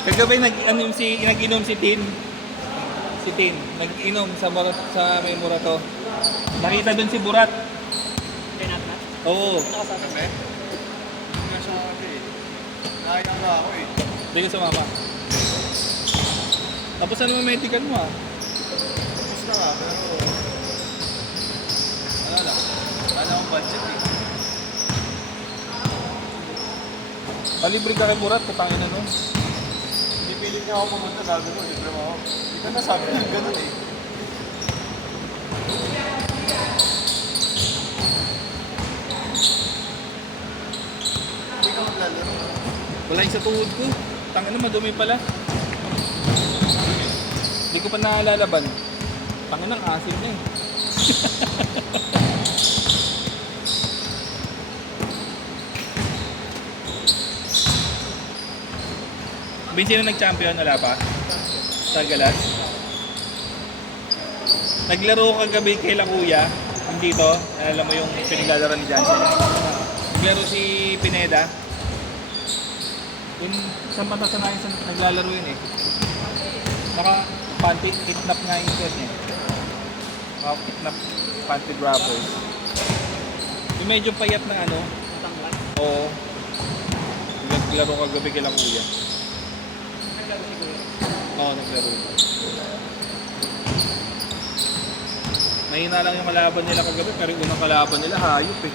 Kagabi nag-inom si Tin. Si Tin, nag-inom sa may Murato. Nakita doon si Burat. Kaya natin. Oo. Nakasabi. Hindi nga siya kasi eh. Nakita nga ako eh. Hindi ko sumama. Tapos ano ang medical mo ah? Tapos na nga, pero... Ano lang. Wala akong budget eh. Palibre ka kay Burat, katangin na nun. Hindi pilit niya ako pumunta, sabi ko, libre mo ako. Hindi ka nasabi ng ganun eh. Hindi ka maglalaro. Wala yung sa tuhod ko. Tangin na, madumi pala. Hindi ko pa nalalaban. Tangin ng asin na eh. Bin, sino nag-champion? Wala pa? Sa Galas? Naglaro ka gabi kay La Kuya. Yung dito. Alam mo yung pinaglalaro ni Jansen. Naglaro si Pineda. Yung sa mata sa naglalaro yun eh. Naka panty, kidnap nga yung shirt niya. Naka kidnap panty droppers. Yung medyo payat ng ano. Tangkat. Oo. Naglaro ka gabi kay La Kuya. Naglaro si Kuya. Oo, naglaro. Mahina lang yung kalaban nila kagabi, pero yung unang kalaban nila, hayop eh.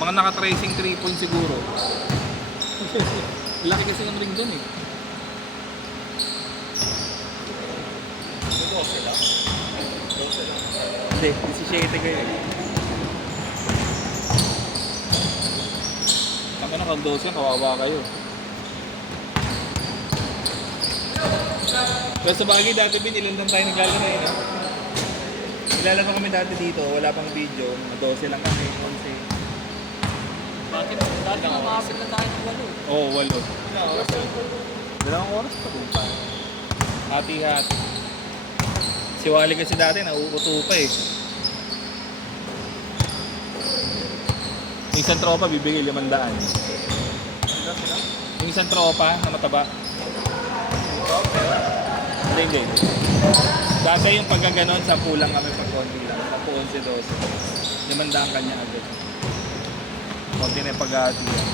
Mga naka-tracing 3 points siguro. Laki kasi ng ring dun eh. Ito, 12 lang. 12 lang. Hindi, 17 kayo eh. Ako na kag 12, kawawa kayo. Pero sa bagay, dati bin, ilan lang tayo naglalaro eh, no? Nilalaro kami dati dito, wala pang video, mga 12 lang kami, 11. Bakit? Dati nga makapit na tayo ng 8. Oo, 8. Ilang oras lang. Dalawang oras pa kung pa. Hati-hati. Si Wally kasi dati nauuto pa eh. Yung isang tropa bibigay 500. Sila. Yung isang tropa na mataba. Hindi. Dati yung pagkaganon, 10 lang kami pag konti lang. 10, 11, 12. 500 kanya agad. Konti na yung pag-aati yan.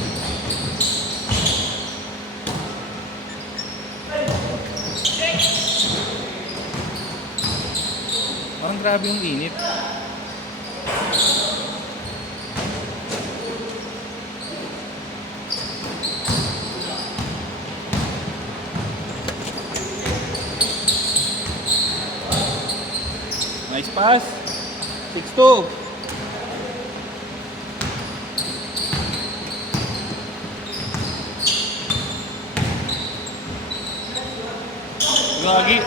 Parang grabe yung init. Nice pass. 6-2. Gagi.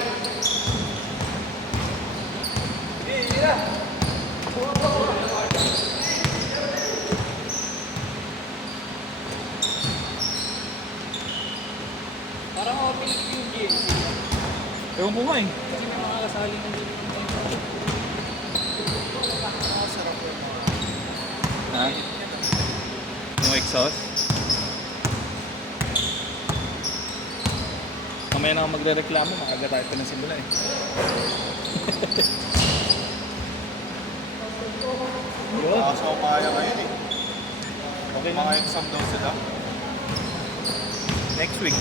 Parang open yung GLC. Ewan ko nga eh. Kasi may mga kasali ng dito. Nakasarap yung mga... Ha? Yung exhaust? Mamaya na ako magre-reklamo, makaga tayo pa ng simula eh. Yun. Nakasumaya ngayon eh. Okay Mga na. exam daw sila. Next week.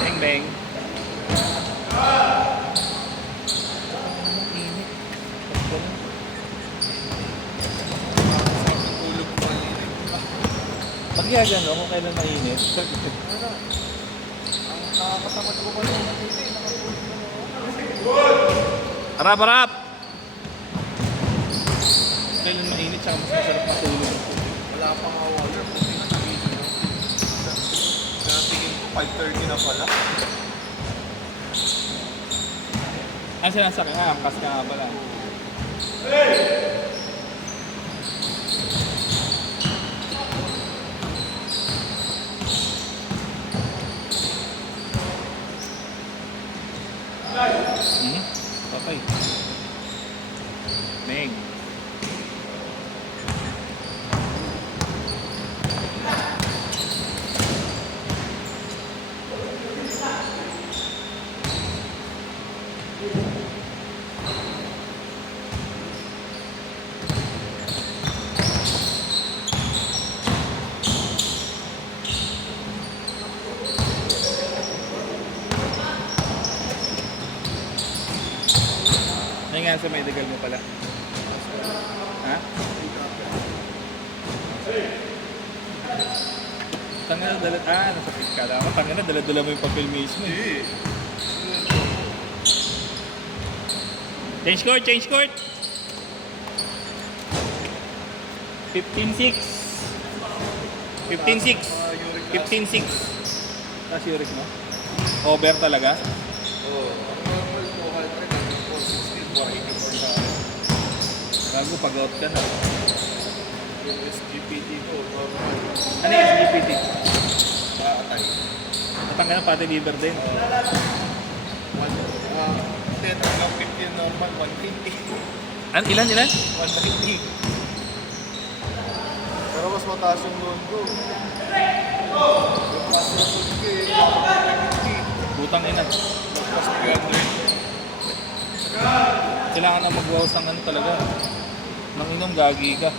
Bang bang. Tulog ko kanina. Pag gagano kung kailan mainit. Ang nakakatamad ko pa yung matindi. Nakatulog na ako. Harap, harap! Kailan mainit, tsaka mas masarap matulog. Wala wala pang water. Buti nga nagising mo. Tingin ko 5:30 na pala. Ano sinasakyan? Angkas ka nga pala. Okay. Meg. Ano nga sa medical mo pala? Ha? Tanga na dala... nasakit ka lang. Tanga na dala-dala mo yung papel mismo. Hindi. Change court, change court! 15-6. 15-6. 15-6. Tapos uric mo? Over talaga? Oo. Ang normal ko, heart rate, 460, 484 na. Bago pag-out ka na. Yung SGPT ko, normal. Ano yung SGPT? Atay. Matanggal na pati liver din. 10 hanggang 50 normal, 120. Ilan? 190. Pero mas mataas yung loan ko. Yung pass na loan ko eh, 150. Putang ina. Mas 300. Kailangan na mag-wawas ng ano talaga. Nang inom, gagi ka.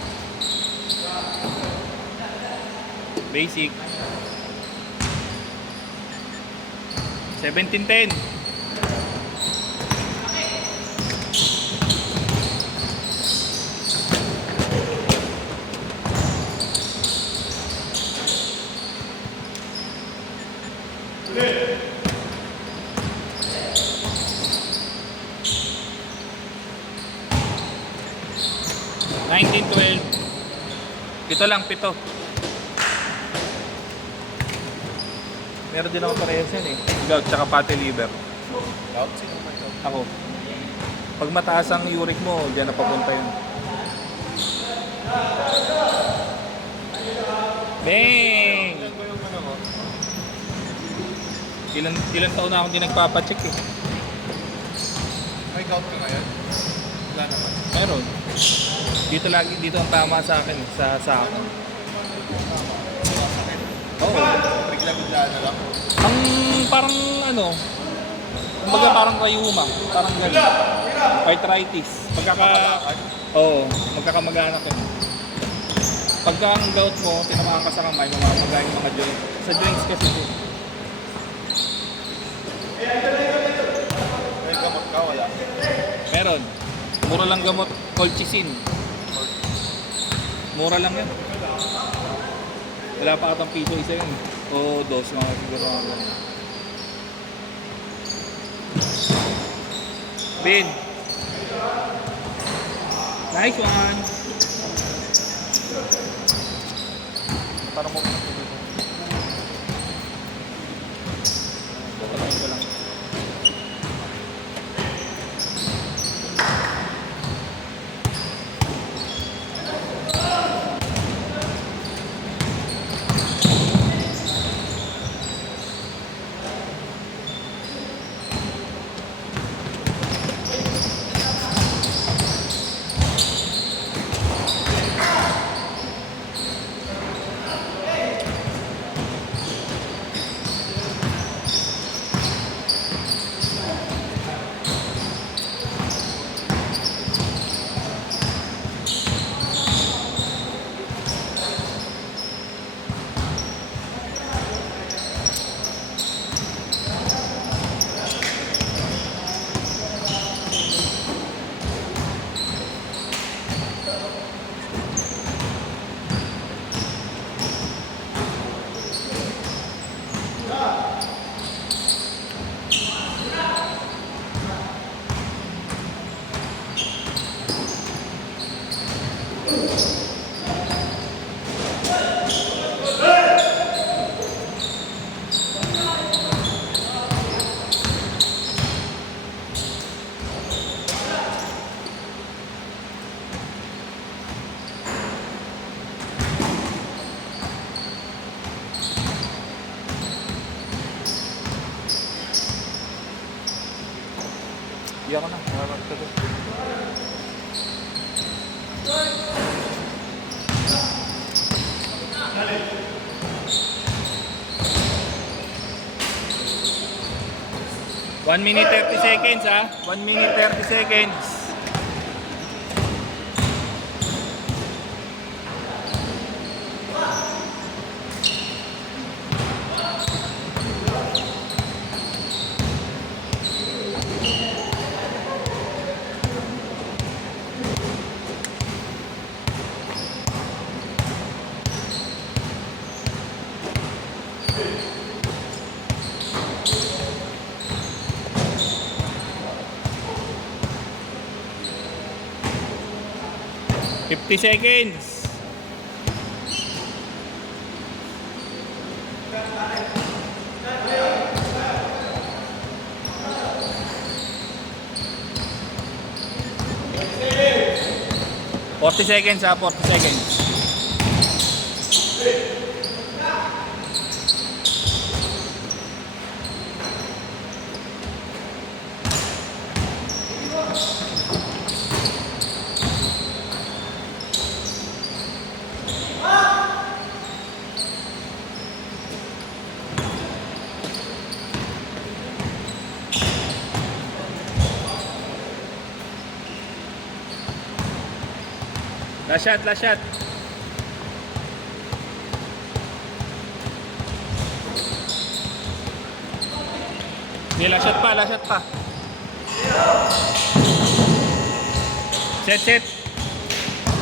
Basic. 17-10. Pito lang, pito. Meron din ako parehas yan eh. Gout tsaka pati liver. Gout? Sino may gout? Ako. Pag mataas ang uric mo, diyan na papunta yun. Bang! Ilan ba yung ano mo? Ilan taon na akong di nagpapacheck eh. May gout ka ngayon? Wala naman. Meron. Dito ang tama sa akin, sa akin. Sumasakit. Oo. Bigla-bigla na lang. Ang parang ano, kumbaga parang rayuma, parang gano'n. Arthritis. Magkakamag-anak yun. Pagka ang gout mo, tinamaan ka sa kamay, mamamagay yung mga joint. Sa joints kasi ito. May gamot ka, wala. Meron. Mura lang gamot, colchicine. Mura lang yan. Wala pa katang piso isa yun. O dos, mga siguro. Bin. Nice one. Parang mo Patayin ko lang. kanta ko. 1 minute 30 seconds ha. 1 minute 30 seconds. Fifty seconds. Forty seconds ha, 40 seconds. Last shot, last shot. Sige, last shot pa, last shot pa. Set, set.